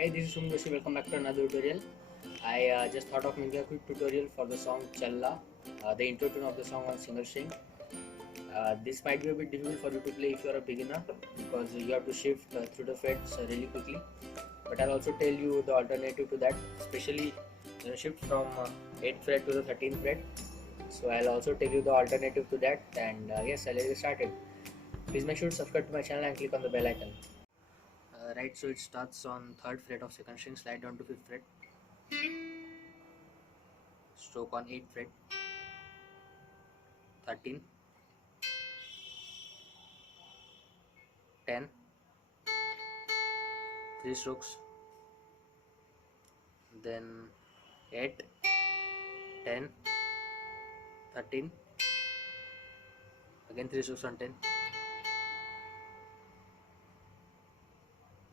Hey, this is Sumgoshi. Welcome back to another tutorial. I just thought of making a quick tutorial for the song Challa, the intro tune of the song on single string. This might be a bit difficult for you to play if you are a beginner because you have to shift through the frets really quickly. But I'll also tell you the alternative to that, especially shift from 8th fret to the 13th fret. So I'll also tell you the alternative to that, and yes, I'll get started. Please make sure to subscribe to my channel and click on the bell icon. Right, so it starts on 3rd fret of 2nd string, slide down to 5th fret, stroke on 8th fret, 13, 10, 3 strokes, then 8, 10, 13, again 3 strokes on 10,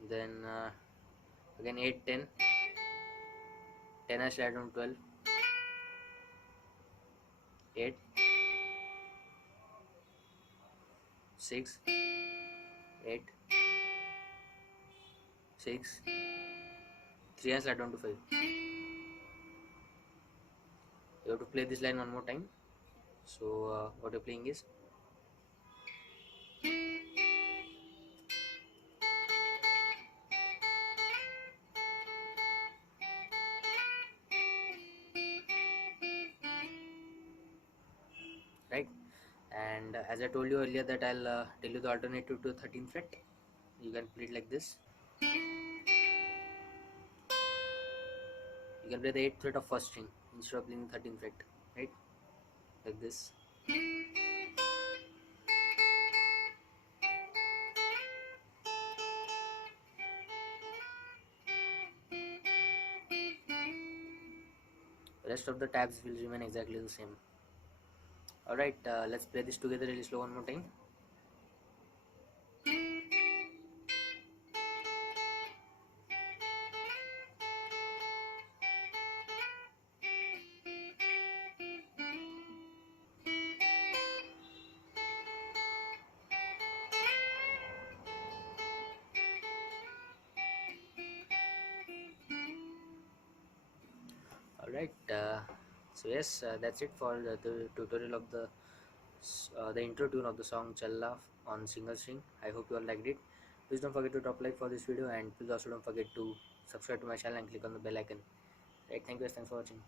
then again 8, 10, 10 I slide down 12, 8, 6, 8, 6, 3 I slide down to 5. You have to play this line one more time. So what you're playing is right. And as I told you earlier that I'll tell you the alternative to 13th fret. You can play it like this. You can play the 8th fret of 1st string instead of playing the 13th fret, right? Like this. Rest of the tabs will remain exactly the same. Alright, let's play this together really slow one more time. Alright, so yes, that's it for the tutorial of the intro tune of the song Challa on single string. I hope you all liked it. Please don't forget to drop a like for this video, and please also don't forget to subscribe to my channel and click on the bell icon. Right, thank you guys, thanks for watching.